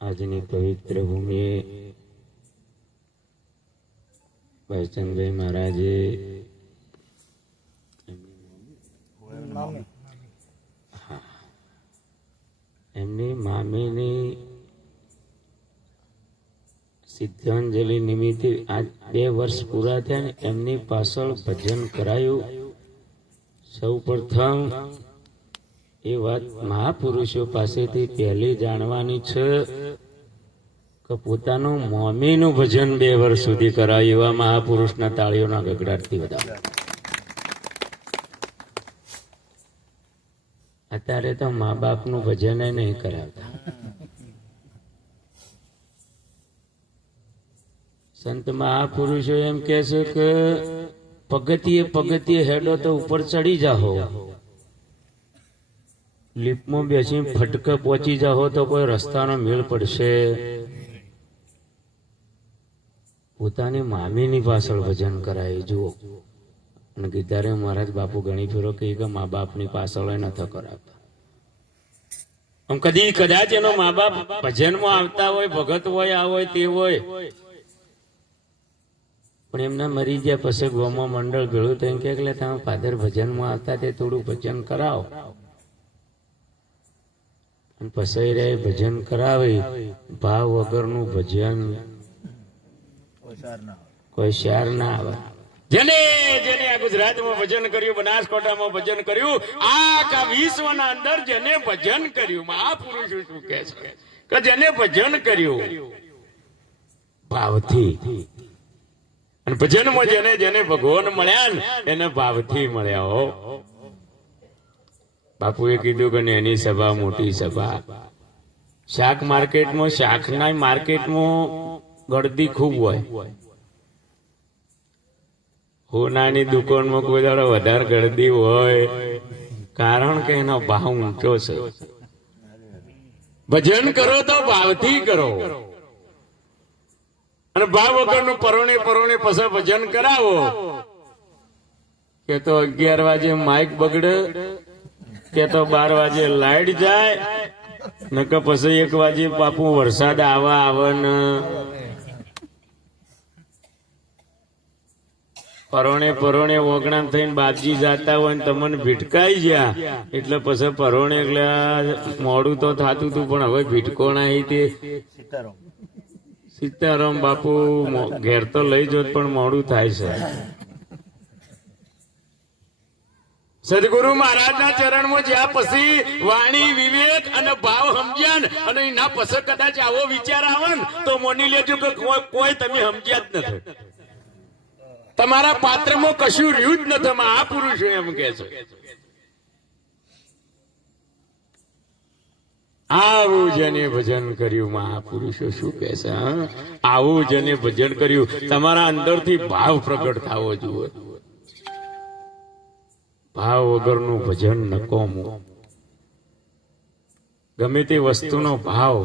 આજની પવિત્ર ભૂમિએ ભાઈચંદભાઈ મહારાજે એમની મામીની સિદ્ધાંજલિ નિમિત્તે આજ બે વર્ષ પૂરા થયા ને એમની પાછળ ભજન કરાયું. સૌ પ્રથમ એ વાત મહાપુરુષો પાસેથી પહેલી જાણવાની છે કે પોતાનું મોમીનું ભજન બે વર્ષ સુધી કરાય એવા મહાપુરુષના તાળીઓના ગગડાટથી બધા અત્યારે તો મા બાપનું ભજન નહીં કરાવતા. સંત મહાપુરુષો એમ કે છે કે પગથિયે પગથિયે હેડો તો ઉપર ચડી જાહો લિફ્ટમાં બેસી ફટકે પહોંચી જાઓ તો કોઈ રસ્તાનો મેળ પડશે. પોતાની મામીની પાછળ ભજન કરાય, જુઓ. અને ગીતારે મહારાજ બાપુ ગણી ફેરો કે મા બાપની પાછળ નથી કરાવતા. આમ કદી કદાચ એનો મા બાપ ભજનમાં આવતા હોય, ભગત હોય, આ હોય, તે હોય. પણ એમના મરી ગયા પછી ગોમાં મંડળ ભેળું એમ કે તમે ફાધર ભજનમાં આવતા તે થોડું ભજન કરાવો. પછી ભજન કરાવી. ભાવ વગરનું ભજન કોઈ શાર ના આવે. જેને જેને આ ગુજરાતમાં ભજન કર્યું બનાસકોટામાં ભજન કર્યું આખા વિશ્વના અંદર જેને ભજન કર્યું મહાપુરુષો શું કે છે? કે જેને ભજન કર્યું ભાવથી. અને ભજનમાં જેને જેને ભગવાન મળ્યા ને એને ભાવથી મળ્યા હો. બાપુએ કીધું કે એની સભા મોટી સભા. શાક માર્કેટમાં, શાકના માર્કેટમાં ગળદી ખૂબ હોય. હોનાની દુકાનમાં કોઈ દાડો વધારે ગળદી હોય, કારણ કે એનો ભાવ ઊંચો છે. ભજન કરો તો ભાવથી કરો. અને ભાવ વગરનું પરોણે પરોણે પછી ભજન કરાવો. કે તો અગિયાર વાગે માઇક બગડે કે તો બાર વાગે લાઈટ જાય, નકર પછી એક વાગે બાપુ વરસાદ આવા, આવે ને. પરોણે પરોણે ઓગણા થઈને બાપજી જાતા હોય ને તમને ભીટકાઈ ગયા. એટલે પછી પરોણે એટલે મોડું તો થાતું હતું, પણ હવે ભીટકો નહીં તે. સીતારામ બાપુ ઘેર તો લઈ જોત, પણ મોડું થાય છે. સદગુરુ મહારાજના ચરણમાં જ્યાં પછી વાણી, વિવેક અને ભાવ સમજ્યા અને એના પછી કદાચ આવો વિચાર આવે તો મોની લેજો કે કોઈ- તમે સમજ્યા જ નથી. તમારા પાત્રમાં કશું રહ્યું જ નથી મહાપુરુષો એમ કે છે. આવું જેને ભજન કર્યું મહાપુરુષો શું કે છે? આવું જેને ભજન કર્યું, તમારા અંદરથી ભાવ પ્રગટ થવો જોઈએ ભાવ વગરનું ભજન નકોમું ગમે તે વસ્તુનો ભાવ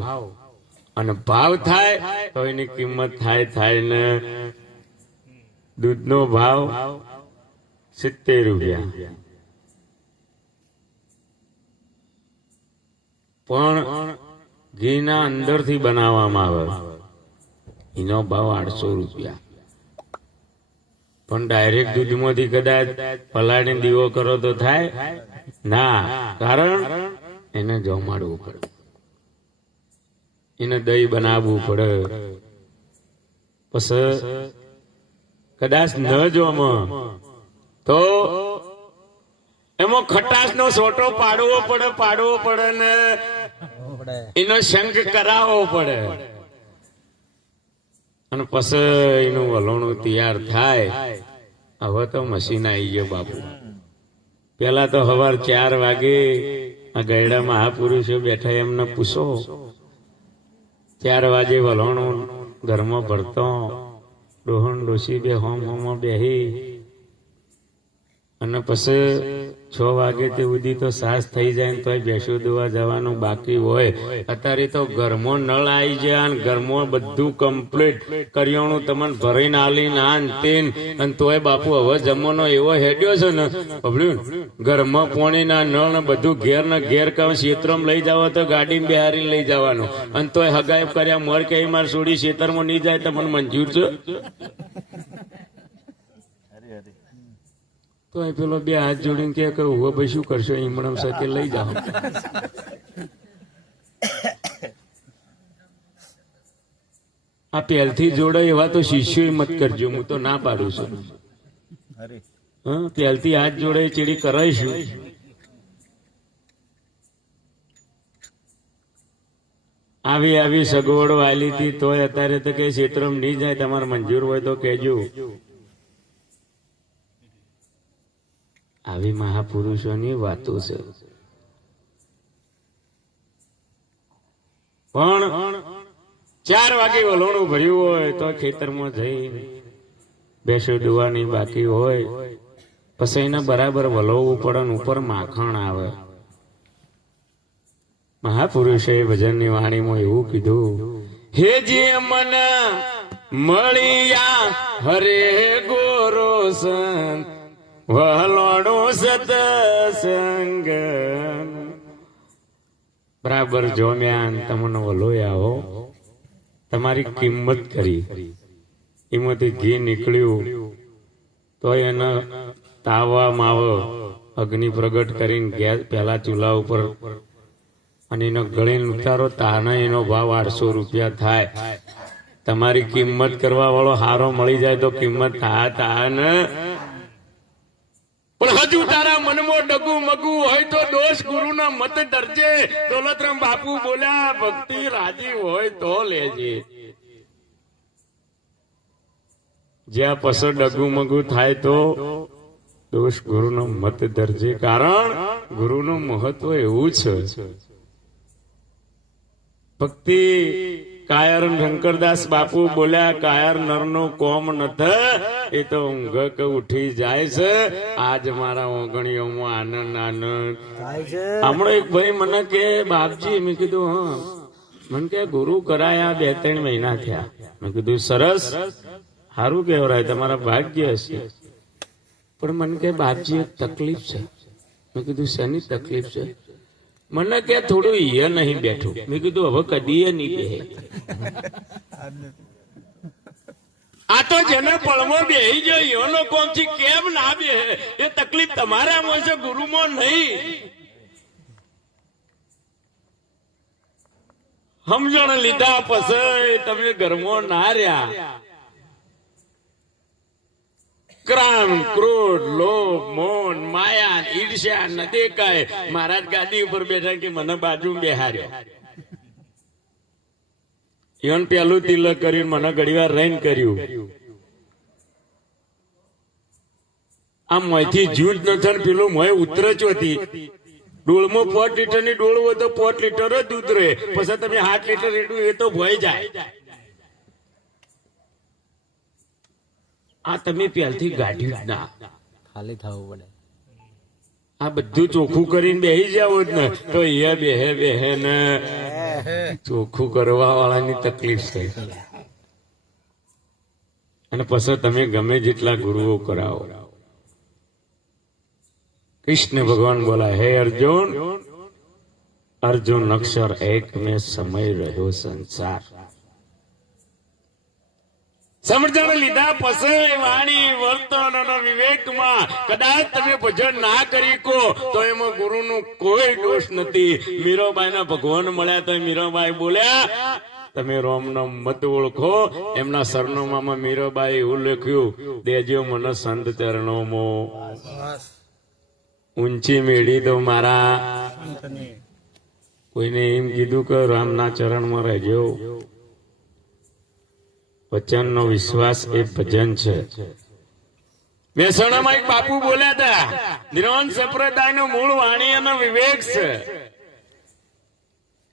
અને ભાવ થાય, તો એની કિંમત થાય થાય ને દૂધનો ભાવ સિત્તેર રૂપિયા. પણ ઘીના અંદરથી બનાવવામાં આવે. એનો ભાવ આઠસો રૂપિયા. પણ ડાયરેક્ટ દૂધમાંથી કદાચ પલાળીને દીવો કરો તો થાય? ના. કારણ એને જમાડવું પડે. એને દહીં બનાવવું પડે. પછી કદાચ ન જોમાં તો એમાં ખટાશ નો સોટો પાડવો પડે પાડવો પડે ને એનો શંખ કરાવવો પડે. અને પછી એનું વલોણું તૈયાર થાય, હવે તો મશીન આવી ગયો બાપુ. પેલા તો સવાર ચાર વાગે આ ગયડા મહાપુરુષો બેઠા એમને પૂછો, ચાર વાગે વલોણું ઘરમાં ભરતો, ડોહણ ડોસી બે હોમ હોમ બેહી અને પછી છ વાગે તે સુધી તો સાસ થઈ જાય ને તોય બેસો દોવા જવાનું બાકી હોય. અત્યારે તો ઘરમાં નળ આવી જાય અને ઘરમાં બધું કમ્પ્લીટ કરિયાણું તમને ભરીને આલી ના તેન અને તોય બાપુ હવે જમવાનો એવો હેડ્યો છે ને બબલ્યું ઘરમાં પોણીના નળ ને બધું ઘેર ને ઘેર કામ ક્ષેત્રમાં લઈ જાવ તો ગાડી બિહારી લઈ જવાનું. અને તોય હગાઈ કર્યા મર કે માર છોડી ક્ષેત્રમાં નહીં જાય તમને મંજૂર છે? તો એ પેલો બે હાથ જોડીને કે કે હું ભાઈ શું કરશો? ઈમણમ સાથે લઈ જાઓ આ પહેલથી જોડે એવા તો શિષ્યો મત કરજો હું તો ના પાડું છું. પહેલથી હાથ જોડે ચીડી કરાઈશું આવી આવી સગવડો આલી હતી તોય અત્યારે તો કે ક્ષેત્રમ નહીં જાય તમારે મંજૂર હોય તો કહેજો. આવી મહાપુરુષોની વાતો છે. પણ ચાર વાગે વલોણું ભર્યું હોય તો ખેતરમાં જઈ બેસો દુવાની બાકી હોય, પછી બરાબર વલોવવું પડે ઉપર માખણ આવે. મહાપુરુષે ભજનની વાણીમાં એવું કીધું, હે જે મન મળ્યા હરે ગોરો સંત વહલોડો સતસંગ બરાબર જોમ્યા તમને વલોયા હો તમારી કિંમત કરી. એમાંથી ઘી નીકળ્યું. તો એને તાવા માવ અગ્નિ પ્રગટ કરીને ગેસ પહેલા ચૂલા ઉપર અને એનો ગળીને ઉતારો, તાના એનો ભાવ આઠસો રૂપિયા થાય. તમારી કિંમત કરવા વાળો હારો મળી જાય તો કિંમત થાય તા ને પણ હજુ તારા મનમાં ડગુ મગુ હોય તો દોષ ગુરુના મત દરજે દોલતરામ બાપુ બોલ્યા, ભક્તિ રાજી હોય તો લેજે. જ્યાં પસો ડગુ મગુ થાય તો દોષ ગુરુનો મત દરજે કારણ ગુરુનું મહત્વ એવું છે. ભક્તિ કાયર શંકરદાસ બાપુ બોલ્યા કાયર નરનો કોમ નથ. એ તો ઊંઘ કે ઉઠી જાય છે. આજ મારા ઓગણીઓમાં આનંદ આનંદ. હમણાં એક ભાઈ મને કે બાપજી મેં કીધું હા. મને કે ગુરુ કરાયા બે ત્રણ મહિના થયા. મેં કીધું સરસ. સારું કહેવાય તમારા ભાગ્ય હશે. પણ મને કે બાપજી એક તકલીફ છે. મેં કીધું શેની તકલીફ છે? મને ત્યાં થોડું ઈય નહીં બેઠું. મેં કીધું, હવે કદી નહીં બે. આ તો જેને પળમાં બેહી ગયો, એનો કોમથી કેમ ના બે એ તકલીફ તમારામાં છે, ગુરુમાં નહીં. સમજણ લીધા પછી તમે ઘરમાં ના રહ્યા. ક્રામ ક્રોધ, લોભ, મોન, માયા ઈર્ષ્યા ન દેખાય મહારાજ ગાદી ઉપર બેઠા કે મને બાજુ બેહાર્યો. ઈવન પેલું તિલક કર્યું મને ઘડીવાર રહીને કર્યું. આ મોયથી જૂજ ન થાય ને પેલું મોય ઉતરચ હતી ડોળમાં પોટ લીટરની ડોળ હોય તો પોટ લીટર જ ઉતરે. પછી તમે આઠ લીટર એટલું એ તો ભય જાય. આ તમે પહેલથી ગાઢ્યું જ ના. ખાલી થવું પડે. આ બધું ચોખ્ખું કરીને બેસી જાવ જ ને તો એ બેહે બેહે ને. ચોખ્ખું કરવા વાળાની તકલીફ થઈ અને પછી તમે ગમે જેટલા ગુરુઓ કરાવો. કૃષ્ણ ભગવાન બોલા હે અર્જુન અર્જુન અક્ષર એક મેં સમય રહ્યો સંસાર. સમજણ લીધા પછી વાણી વર્તન અને વિવેકમાં કદાચ તમે ભજન ના કરી કો તો એમાં ગુરુનું કોઈ દોષ નથી. મીરાબાઈના ભગવાન મળ્યા તો મીરોબાઈ બોલ્યા, તમે રોમનો મત ઓળખો. એમના સરનામામાં મીરોબાઈ એવું લખ્યું, દેજો મને સંત ચરણોમો ઊંચી મેળી દો મારા. કોઈને એમ કીધું કે રામના ચરણમાં રહેજો. વચનનો વિશ્વાસ એ ભજન છે. મહેસાણામાં એક બાપુ બોલ્યા હતા નિર્વાણ સંપ્રદાય મૂળ વાણી અને વિવેક છે.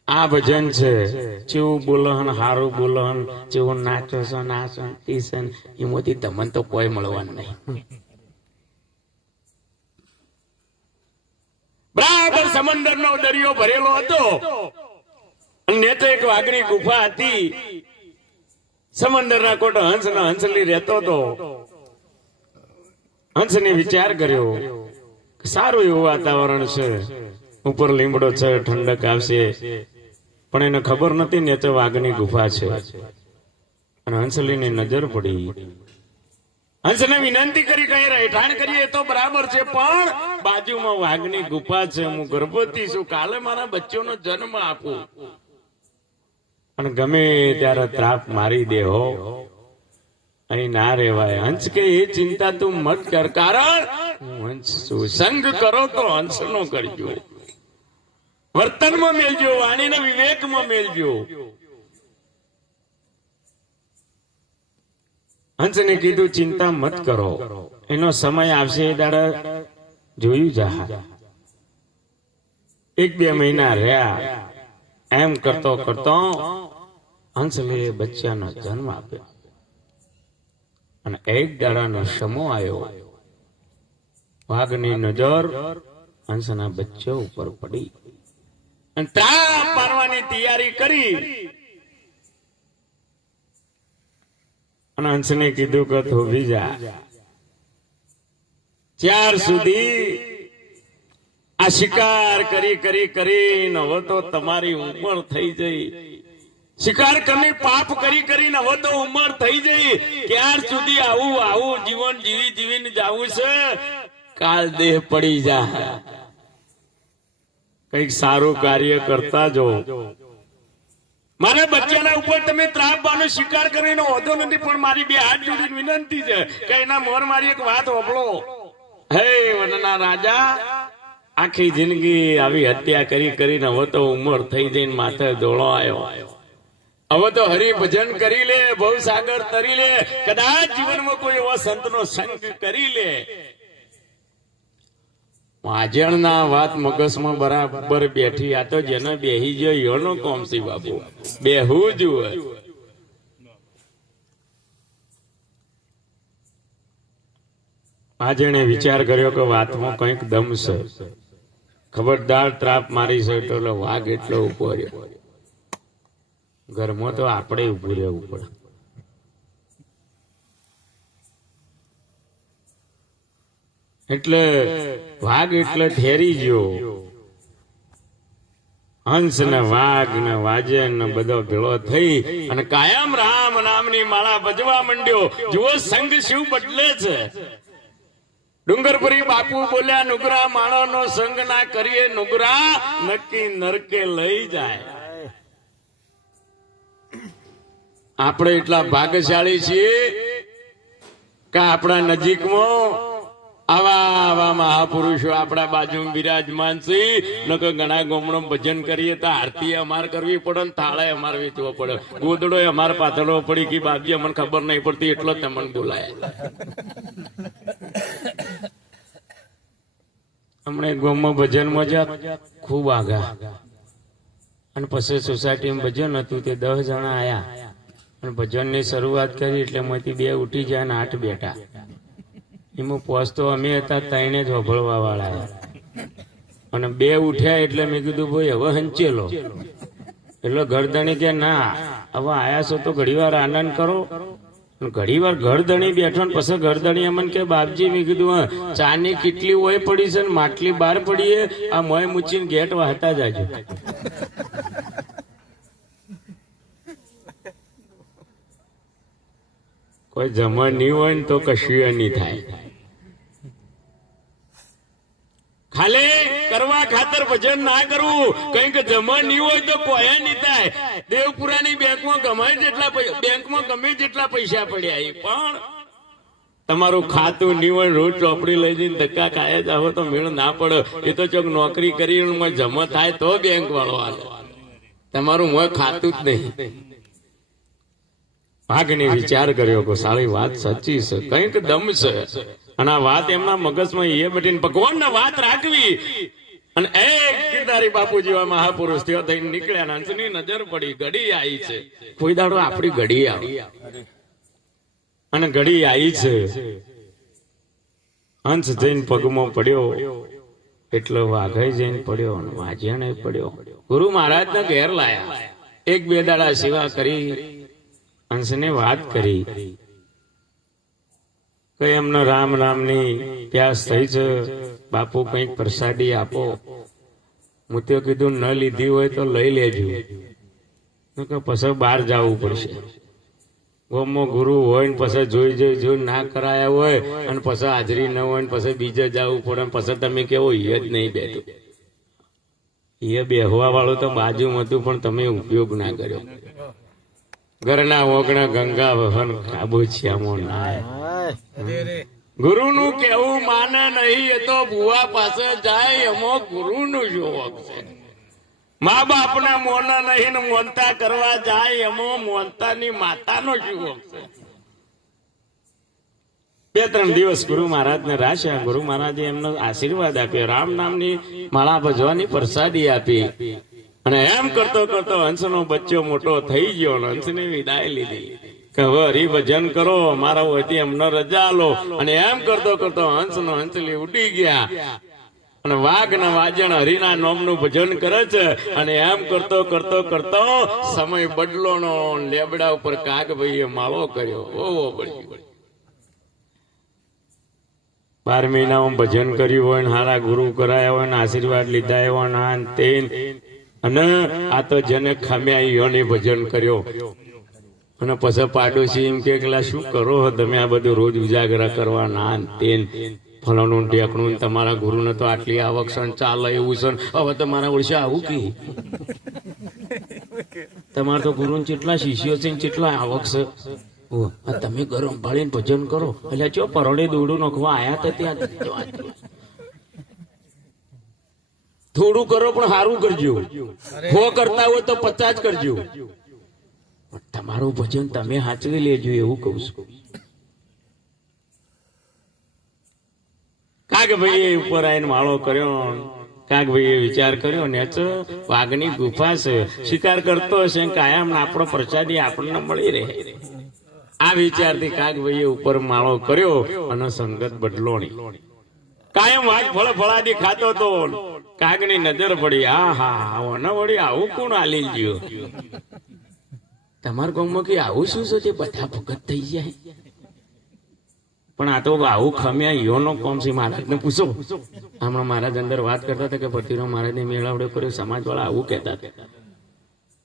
આ ભજન છે. ચેવું બોલહન, હારું બોલહન, ચેવું નાચો છો નાચો ટીસન એમાંથી તમને તો કોઈ મળવાનું નહીં. બરાબર સમંદર નો દરિયો ભરેલો હતો. અને તો એક વાઘની ગુફા હતી. સમંદરના કોટ હંસ ના હંસલી રહેતો હતો. હંસને વિચાર કર્યો સારું એવું વાતાવરણ છે. ઉપર લીમડો છે, ઠંડક આવશે. પણ એને ખબર નથી ને તો વાઘની ગુફા છે. અને હંસલીની નજર પડી. હંસને વિનંતી કરી કઈ રહેઠાણ કરીએ તો બરાબર છે, પણ બાજુમાં વાઘની ગુફા છે. હું ગર્ભવતી છું. કાલે મારા બચ્ચોનો જન્મ આપું. અને ગમે ત્યારે ત્રાપ મારી દે હો. અહીં ના રેવાય હંસ કે એ ચિંતા તું મત કર, કારણ હું હંસ છું. સંગ કરો તો હંસ નો કરજો. વર્તનમાં મેલજો, વાણીના વિવેકમાં મેલજો. હંસને કીધું, ચિંતા મત કરો. એનો સમય આવશે એ દાડા. જોયું જા એક બે મહિના રહ્યા. એમ કરતો કરતો હંસલે બચ્ચાનો જન્મ આપ્યો. અને એક દાડાનો સમો આવ્યો વાઘની નજર હંસના બચ્ચો ઉપર પડી. અને ત્રાપ મારવાની તૈયારી કરી. અને હંસને કીધું કે થોભી જા. ત્યાર સુધી આ શિકાર કરી કરી કરીને હવે તો તમારી ઉંમર થઈ જઈ. શિકાર કરી પાપ કરી કરીને હવે તો ઉંમર થઈ જઈ. ક્યાર સુધી આવું આવું જીવન જીવી જીવીને જવું છે? કાલ દેહ પડી જા કંઈક સારું કાર્ય કરતા જો. મારા બચ્ચાના ઉપર તમે ત્રાપવાનો શિકાર કરીને હોતો નથી, પણ મારી બે હાથ જોડીને વિનંતી છે કે એના મોર મારી એક વાત હોબળો હે વનના રાજા, આખી જિંદગી આવી હત્યા કરી કરીને હવે તો ઉંમર થઈ જઈને માથે ધોળો આવ્યો આવ્યો હવે તો હરિભજન કરી લે ભવ સાગર તરી લે. કદાચ જીવનમાં કોઈ એવો સંતનો સંગ કરી લે. માજણના વાત મગજમાં બરાબર બેઠી, આ તો જેને બેહી ગયો એનો કોમસી બાપુ. બેહવું જુએ આજે એને વિચાર કર્યો કે વાતમાં કંઈક દમ છે. ખબરદાર ત્રાપ મારી છે, તો વાઘ એટલો ઊભો ઘરમાં તો આપણે ઉભું રહેવું પડે. એટલે વાઘ એટલે ઠેરી ગયો હંસ ને વાઘ ને વાજે ને બધો ભેળો થઈ અને કાયમ રામ નામની માળા બજવા માંડ્યો. જુઓ સંગ શિવ બદલે છે. ડુંગરપુરી બાપુ બોલ્યા, નુગરા માણો નો સંગ ના કરીએ, નુગરા, નક્કી નરકે લઈ જાય. આપણે એટલા ભાગ્યશાળી છીએ કે આપણા નજીકમાં આવા આવા મહાપુરુષો આપણા બાજુ બિરાજમાન છે. નકર ઘણા ગોમડો ભજન કરીએ તો આરતી અમાર કરવી પડે ને થાળે અમારે વેચવો પડે. ગોદડો અમાર પાથરવો પડી કે બાપજી, અમને ખબર નહીં પડતી, એટલો જ તમને બોલાય. હમણે ગોમમાં ભજન મજા ખૂબ આગા અને પછી સોસાયટીમાં ભજન હતું તે દસ જણા આયા. અને ભજનની શરૂઆત કરી એટલે એમાંથી બે ઉઠી જાય અને આઠ બેઠા. એમાં પહોંચતો અમે હતા તઈને જ હોભળવા વાળા અને બે ઉઠ્યા એટલે મેં કીધું, ભાઈ, હવે હંચેલો. એટલે ગરદણી કે, ના, હવે આયા છો તો ઘડી વાર આનંદ કરો. ઘણી વાર ઘરધણી બેઠો ને પછી ઘરધણી અમને કે, બાપજી, મેં કીધું ચાની કેટલી હોય પડી છે ને, માટલી બહાર પડીએ આ મોય મૂચીને ગેટ વાહતા જાજો. કોઈ નહીં હોય ને તો કશું નહીં થાય. ખાલી, કરવા ખાતર ભજન ના કરવું કંઈક જમા નહીં હોય તો કોઈ નહીં થાય. દેવપુરાની બેંકમાં ગમે જેટલા બેંકમાં ગમે જેટલા પૈસા પડ્યા પણ તમારું ખાતું હોય રોજ ચોપડી લઈ જઈને ધક્કા ખાયા જ હવે તો મેળ ના પડે. એ તો ચોક નોકરી કરી જમા થાય તો બેંક વાળો હાલે. તમારું મોં ખાતું જ નહીં. ભાગને વિચાર કર્યો કે સારી વાત સાચી છે, કંઈક દમ છે. અને આ વાત એમના મગજમાં એ બેઠીને ભગવાનના વાત રાખવી. અને એક કિરદારી બાપુ જેવા મહાપુરુષ થયો થઈને નીકળ્યા અને હંસની નજર પડી, ઘડી આવી છે. કોઈ દાડો આપણી ઘડી આવી. અને ઘડી આવી છે. હંસ જઈને પગમાં પડ્યો. એટલો વાઘાઈ જઈને પડ્યો વાજ્યાને પડ્યો. ગુરુ મહારાજ ને ઘેર લાયા. એક બે દાડા સેવા કરી. અંશને વાત કરી. કઈ એમનો રામ રામની પ્યાસ થઈ છે. બાપુ કંઈક પ્રસાદી આપો. હું તો કીધું, ન લીધી હોય તો લઈ લેજો. કે પછી બહાર જવું પડશે. ગોમો ગુરુ હોય ને પછી જોઈ જોઈ જોઈ ના કરાયા હોય અને પછી હાજરી ન હોય ને પછી બીજે જવું પડે પછી તમે કેવો એ જ નહીં બેઠો. એ બેહવા વાળું તો બાજુમાં હતું, પણ તમે ઉપયોગ ના કર્યો. ઘરના ઓગણા ગંગા વહન કાબુચિયામાં નાય ગુરુનું કેવું માને નહીં, એ તો ભુવા પાસે જાય, એમો ગુરુ નું જોવક છે. મા બાપને મોન નહીં મોનતા કરવા જાય, એમો મોનતા ની માતાનો નો જોવક છે. બે ત્રણ દિવસ ગુરુ મહારાજને રાશ્યા ગુરુ મહારાજે એમનો આશીર્વાદ આપ્યો. રામ નામની માળા ભજવાની પ્રસાદી આપી. અને એમ કરતો કરતો હંસનો બચ્ચો મોટો થઈ ગયો અને હંસને વિદાય લીધી. કે હવે હરિભજન કરો મારા વતી રજા લો અને એમ કરતો કરતો હંસનો હંસલી ઉડી ગયા. અને વાઘ ના વાજણ હરિના નોમનું ભજન કરે છે. અને એમ કરતો કરતો કરતો સમય બદલોનો લેબડા ઉપર કાગ ભાઈએ માળો કર્યો. ઓવો બળી બાર મહિનામાં ભજન કર્યું હોય હારા ગુરુ કરાયા હોય આશીર્વાદ લીધા હોય ને તે. અને આ તો જેને ખમ્યા ઈયોને ભજન કર્યો. અને પછી પાડોશી એમ કે "અલા, શું કરો તમે આ બધું રોજ ઉજાગરા કરવા? ના તેન. ફલાણું ગુરુ ઢેકણું તમારા ગુરુને તો આટલી આવક સણ ચાલે એવું ને હવે તમારા ઓળશે આવું કી? તમારે તો ગુરુ કેટલા શિષ્યો છે કેટલા આવક છે? તમે ગરમ ભાળીને ભજન કરો. એટલે ચો પરોડે દોડું નાખવા આયા તો ત્યાં થોડું કરો પણ સારું કરજો. હો કરતા હોય તો પચાસ કરજો. પણ તમારું ભજન તમે હાચવી લેજો એવું કઉ છું. કાગ ભાઈએ ઉપર આવીને માળો કર્યો. કાગ ભાઈએ વિચાર કર્યો ને વાઘની ગુફા છે. શિકાર કરતો હશે કાયમ આપણો પ્રસાદી આપણને મળી રહે. આ વિચારથી કાગ ભાઈએ ઉપર માળો કર્યો અને સંગત બદલોણી. કાયમ વાઘ ફળ ફળાદી ખાતો તો કાગની નજર પડી. આ હા ઓને વળી આવું કોણ આલી ગયો? તમારા ગામમાં કે આવું શું છે? બધા ભગત થઈ જાય. પણ આ તો આવું ખમ્યા યોનો કોમ છે. મહારાજને પૂછો. હમણાં મહારાજ અંદર વાત કરતા હતા કે ભરતીરામ મહારાજને મેળાવડો કર્યો. સમાજ વાળા આવું કહેતા હતા.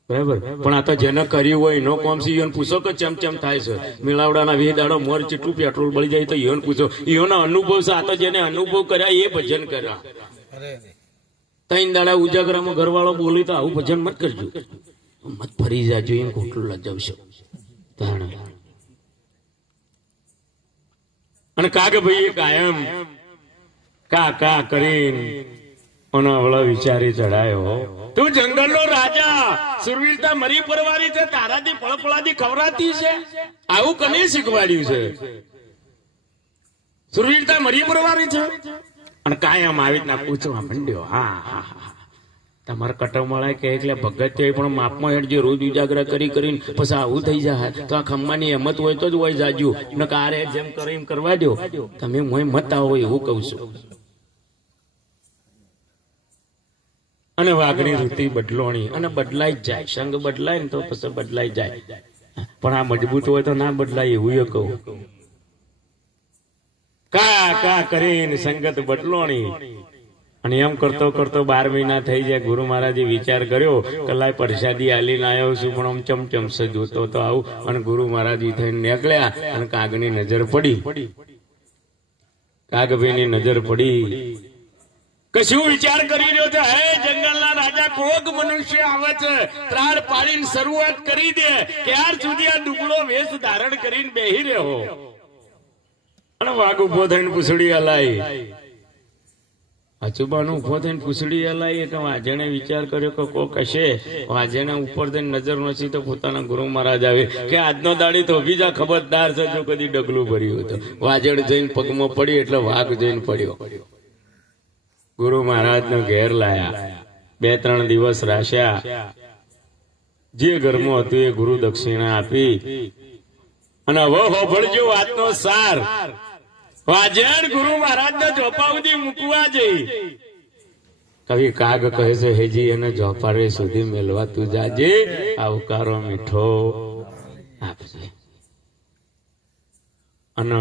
બરાબર? પણ આ તો જેને કર્યું હોય એનો કોમ છે. યોન પૂછો કે ચમ ચમ થાય છે. મેળાવડાના વી દાડો મોર ચીટું પેટ્રોલ બળી જાય તો યોન પૂછો. યોનો અનુભવ છે. આ તો જેને અનુભવ કર્યા એ ભજન કર્યા. ત્રણ દાડા ઉજાગરામાં ઘરવાળો બોલી તો આવું ભજન મત કરજો. મત ફરી જાજો, એમ ખોટલું લજાવશો અને કાગ ભાઈ કાયમ. કા કા કરીને. અને વિચારી ચડાયો તું જંગલનો રાજા. સુરવીરતા મરી પરવારી છે, તારાથી પળપળાથી ખવરાતી છે. આવું કને શીખવાડ્યું છે? સુરવીરતા મરી પરવારી છે? અને કાયમ આવી રીતના પૂછવા માંડ્યો હા હા હા તમારા કટમવાળા કે એટલે ભગત પણ માપમાં હેઠ જે રોજ ઉજાગરા કરી કરીને પછી આવું થઈ જાય. તો આ ખમ્માની હિંમત હોય તો જ હોય જાજુ. ને કારે જેમ કરો એમ કરવા દો તમે હું મત આવો એવું કહું છું. અને વાઘની રીતિ બદલોણી, અને બદલાઈ જ જાય. સંગ બદલાય ને તો પછી બદલાઈ જાય. પણ આ મજબૂત હોય તો ના બદલાય એવું કહું. કા કા કરીને સંગત બટલોણી. અને એમ કરતો કરતો બાર મહિના થઈ જાય, ગુરુ મહારાજે વિચાર કર્યો, કલાય પરસાદી આલીને આવ્યો છું, પણ આમ ચમચમ જોતો તો આવું. અને ગુરુ મહારાજ થઈને નીકળ્યા અને કાગની નજર પડી. કાગભાઈની નજર પડી. કશું વિચાર કરી રહ્યો છે? હે જંગલના રાજા, કોક મનુષ્ય આવે છે, ત્રાળ પાડીને શરૂઆત કરી દે. ત્યાર સુધી આ દુબળો વેશ ધારણ કરીને બેહી રહ્યો? અને વાઘ ઊભો થઈને પૂછડી હલાઈ અચુબાનું ઊભો થઈને પૂછડી હલાઈ કે વાજણે વિચાર કર્યો કે કોક હશે. વાજણે ઉપર થઈને નજર નોચી તો પોતાના ગુરુ મહારાજ આવે કે આજનો દાડી તો બીજા ખબરદાર છે, જો કદી ડગલું ભર્યું હતું વાજણ જઈને પગમાં પડી એટલે વાઘ જઈને પડ્યો. ગુરુ મહારાજ નો ઘેર લાયા. બે, ત્રણ દિવસ રાશ્યા જે ઘરમાં હતું એ ગુરુ દક્ષિણા આપી. અને હવે હોભળજો વાતનો સાર. વાજણ ગુરુ મહારાજ ને ચોપા સુધી મૂકવા જઈ. કવિ કાગ કહે છે હેજી અને જોપારે સુધી મેલવા તું જાજે આવકારો મીઠો. આપજે અને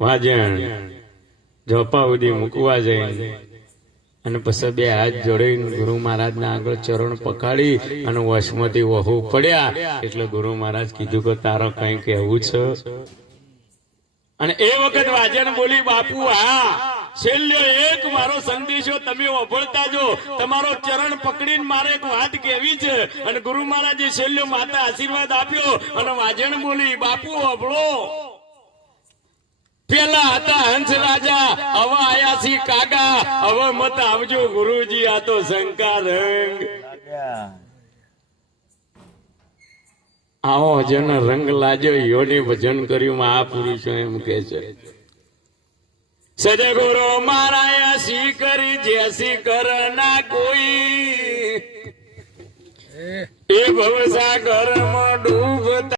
વાજણ જોપા સુધી મૂકવા જઈ. અને પછી બે હાથ જોડીને ગુરુ મહારાજના આગળ ચરણ પકાડી અને વશમતી વહુ પડ્યા. એટલે ગુરુ મહારાજ કીધું કે, તારો કઈ કહેવું છે? અને એ વખત વાજન બોલી, બાપુ, આ છેલ્લો એક મારો સંદેશો તમે વભળતા જો. તમારો ચરણ પકડીને મારે એક વાત કહેવી છે. અને ગુરુ મહારાજે છેલ્લો માતા આશીર્વાદ આપ્યો અને વાજણ બોલી, બાપુ, વભળો. પેલા હતા હંસ રાજા, હવે આયા છી કાગા. હવે મત આવજો ગુરુજી, આ તો શંકા રંગ. આવો જન રંગ લાજો યોની ભજન કર્યું આ પુરુષો એમ કે છે. સદગુરુ મારા સી કરી જેસી કર ના કોઈ. એ. ભવસાગરમાં ડૂબતા